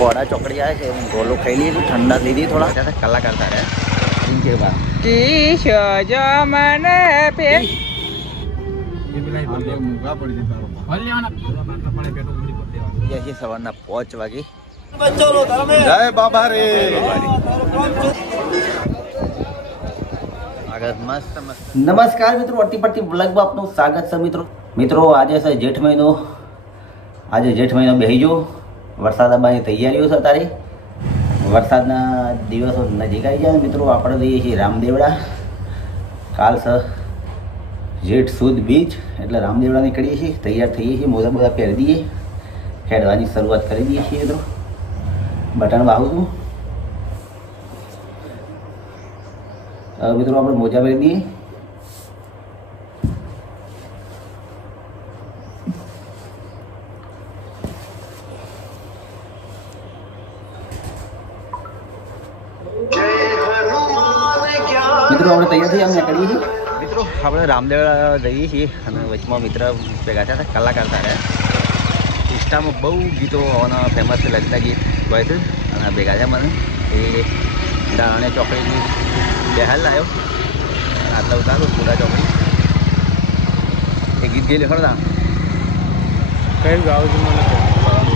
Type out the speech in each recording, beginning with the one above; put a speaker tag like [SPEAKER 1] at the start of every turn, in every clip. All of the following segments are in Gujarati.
[SPEAKER 1] કોડા ચોકડી આવે છે ગોલો ખાઈ લીધું તો ઠંડા લીધી થોડા. કલાકાર તારે સવારના પાંચ વાગે.
[SPEAKER 2] જય બાબા રે.
[SPEAKER 1] મસ્ત મસ્ત. નમસ્કાર મિત્રો અટી પટ્ટી બ્લોગમાં આપનું સ્વાગત છે મિત્રો. મિત્રો આજે છે જેઠ મહિનો. આજે જેઠ મહિનો ગયો. વરસાદ આવવાની તૈયારીઓ છે તારી? વરસાદના દિવસો નજીક આવી જાય મિત્રો, આપણે જઈએ છીએ રામદેવડા. કાલ છે જેઠ સુદ બીચ એટલે રામદેવડા નીકળીએ છીએ, તૈયાર થઈએ છીએ, મોજા બધા પહેરી દઈએ. ખેડવાની શરૂઆત કરી દઈએ છીએ મિત્રો. બટન વાહું છું મિત્રો આપણે મોજા પહેરી દઈએ મિત્રો આપણે તૈયાર થઈ અમે કરીએ છીએ. મિત્રો આપણે રામદેવ જઈએ છીએ અને વચમાં મિત્ર ભેગા થયા હતા કલાકાર તારે ઇન્સ્ટામાં બહુ ગીતો આવવાના ફેમસ લગતા ગીત હોય છે અને ભેગા થયા મને. એ દાણે ચોકડીની બહેલ લાવ્યો આટલા ઉતારો પૂરા ચોકડી. એ ગીત ગઈ ખરતા
[SPEAKER 3] કયું ગાવ છું મને?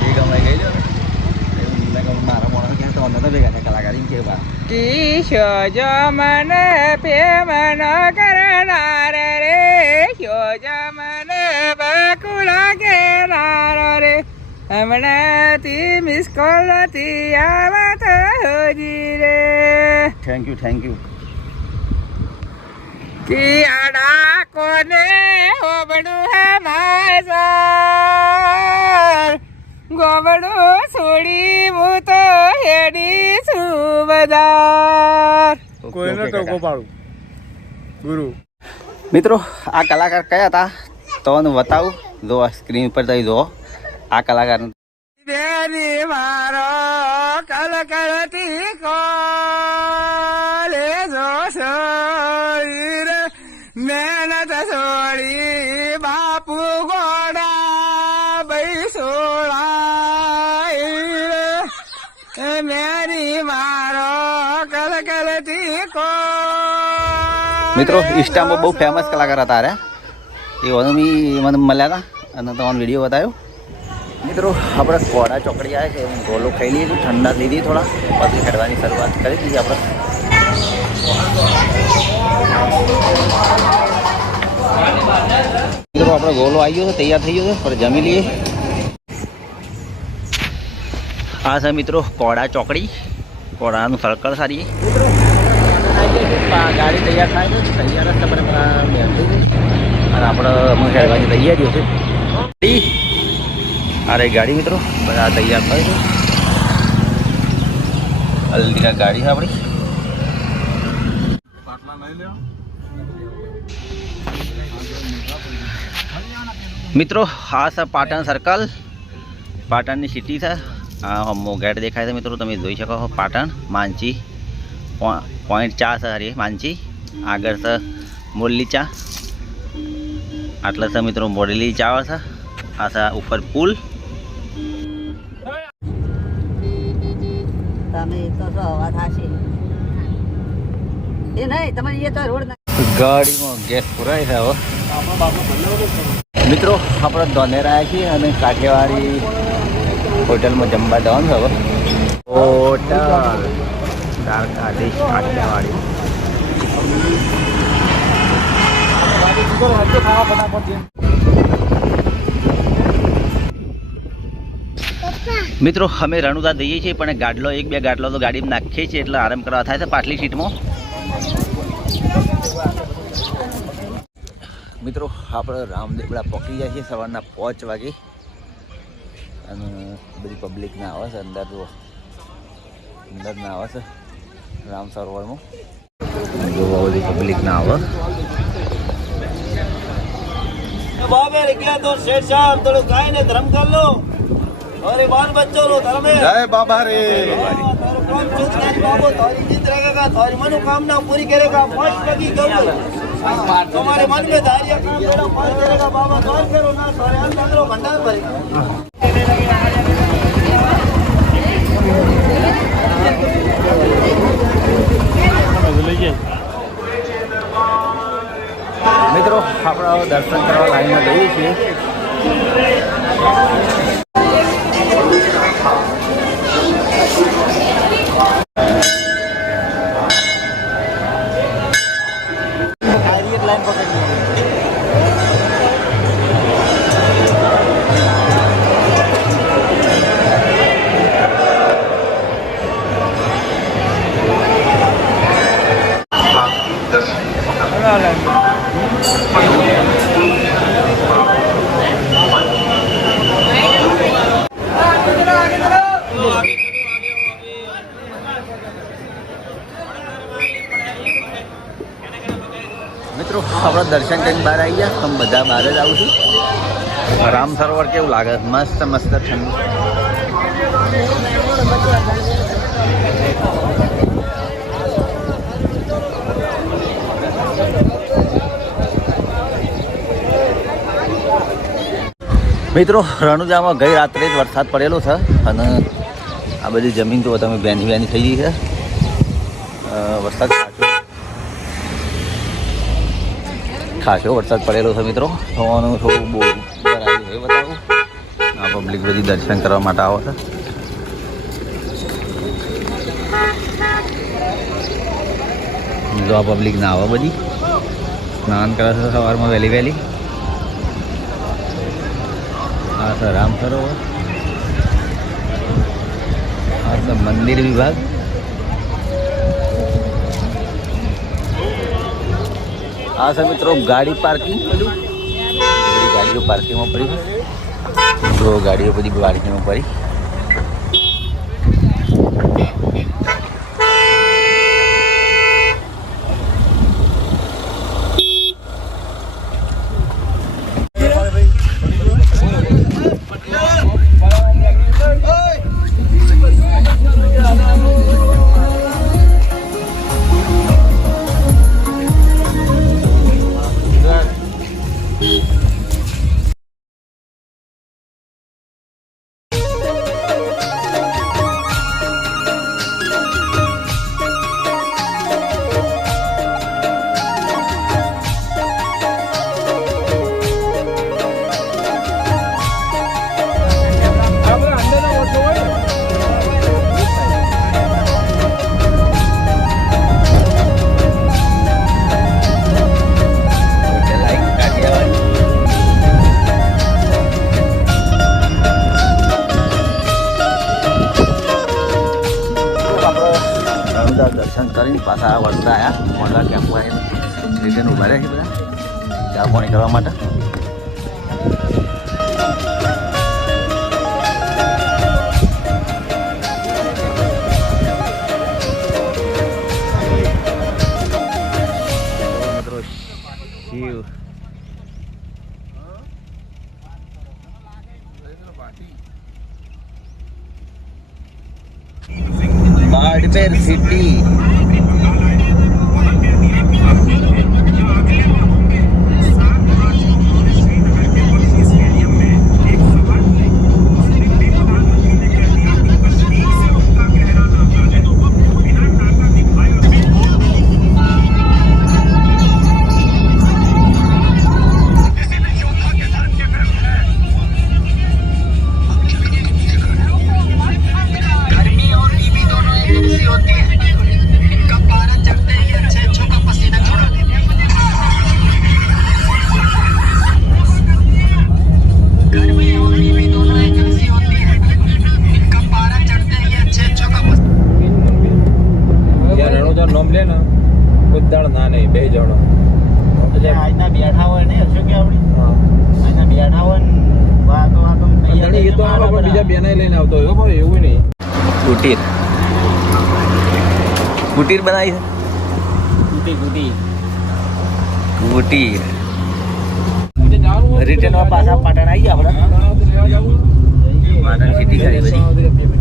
[SPEAKER 1] એ ગમાઈ ગઈ મારા
[SPEAKER 3] કિશો જમન પ્રેમન કરનાર રે શો જમન બકુળ કેનાર રે હમણાંથી મિસ કોલથી આવત હોજી રે
[SPEAKER 1] થેન્ક યુ થેન્ક યુ
[SPEAKER 3] કિયાડા કોને હોબડું હે માસર ગોબડું છોડી હું તો હેડી છું બજાર.
[SPEAKER 1] કોઈને તો
[SPEAKER 3] પાડું. ગુરુ.
[SPEAKER 1] મિત્રો આ કલાકાર કયા હતા? તમને બતાવું. જો સ્ક્રીન પર તમે જો આ કલાકાર
[SPEAKER 3] બેરી મારો કલ કરતી કોલે જો શરીર. મહેનત છોડી બાપુ ગોડા બઈ સોળાય મેરી મારો કલ કરતી કો
[SPEAKER 1] મિત્રો ઇન્સ્ટામાં બહુ ફેમસ કલાકાર હતા અરે. એ બી મને મળ્યા હતા અને તમારો વીડિયો બતાવ્યો. મિત્રો, આપણે કોડા ચોકડી આવે છે ગોલો ખાઈ લઈએ ઠંડા લીધી થોડા. પછી ખેડવાની શરૂઆત કરી દીધી આપણે. મિત્રો, આપણે ગોલો આવી ગયો છે, તૈયાર થઈ ગયો છે પણ જમી લઈએ. આ છે મિત્રો, કોડા ચોકડી. કોડાનું સર્કલ સારી. ગાડી તૈયાર થાય છે. તૈયાર જ તમારે અને આપણે અમે ખેડવાની તૈયારીઓ છે. ગાડી. અરે ગાડી મિત્રો. બધા તૈયાર થાય છે. હલ્દીના ગાડી છે આપણી. મિત્રો હા સર પાટણ સર્કલ પાટણની સિટી છે. આ ગેટ દેખાય છે મિત્રો. તમે જોઈ શકો પાટણ માનચી પોઈન્ટ ચા છે હરી માનચી આગળ છે મોરલી ચા. આટલા છે મિત્રો મોરલી ચા છે. આ છે ઉપર પુલ. ગાડીમાં ગેસ પુરાય છે હવે. મિત્રો આપણે ધોનેર આવ્યા છીએ અને કાઠિયાવાડી હોટલમાં જમવા જવાનું છે હવે. હોટલ. દ્વારકાધીશ કાઠિયાવાડી મિત્રો, અમે રણુદા દઈએ છીએ, પણ ગાડલો, એક બે ગાડલો તો ગાડીમાં નાખીએ છીએ, એટલે આરામ કરવા થાય છે પાટલી સીટમાં. મિત્રો, આપણે રામદેવડા પહોંચી જાય છે સવારના પાંચ વાગે. અને બધી પબ્લિક ના આવે છે, અંદર અંદર ના આવે છે. રામ સરોવરમાં. જોવા બધી પબ્લિક ના આવે
[SPEAKER 2] જય બાબા રે.
[SPEAKER 4] મનોકામના પૂરી કરેગા ફર્સ્ટ લગી ગૌ તમારે મન મેં ધાર્યા કામ મેળા ફળ કરેગા બાબા સર કરો ના સર ભંડાર ભરેગા મિત્રો આપણે દર્શન કરવા લાઈનમાં જઈએ છીએ. મિત્રો,
[SPEAKER 1] આપણે દર્શન કરીને બહાર આવી ગયા. તમે બધા બહાર જ આવું છું. રામ સરોવર કેવું લાગે? મસ્ત મસ્ત ઠંડુ. મિત્રો, રણુજામાં ગઈ રાત્રે જ વરસાદ પડેલો છે અને આ બધી જમીન તો તમે બેની બેની થઈ ગઈ છે. વરસાદ ખાસો ખાસો વરસાદ પડેલો છે મિત્રો. થવાનું થોડું બહુ બતાવું. આ પબ્લિક બધી દર્શન કરવા માટે આવે છે. જો આ પબ્લિક ના આવે બધી. સ્નાન કરે છે સવારમાં વહેલી વહેલી. આ છે રામ સરોવર આ છે મંદિર વિભાગ. આ છે મિત્રો ગાડી પાર્કિંગ. બધું ગાડીઓ પાર્કિંગમાં પડી છે. ગાડીઓ બધી પાર્કિંગમાં પડી. દર્શન કરીને પાછા વળતા આવ્યા મોડવા કેમ્પ રિટર્ન ઊભા રહ્યા છે બધા. ચા કરવા માટે.
[SPEAKER 3] সিটি બેને એવો પણ એવું નહીં.
[SPEAKER 1] કુટીર. કુટીર બનાવી
[SPEAKER 4] છે? કુટી
[SPEAKER 1] કુટી. કુટીર. રિટર્નમાં પાછા પાટણ આવી ગયા આપણે. પાટણ સિટી સારી બધી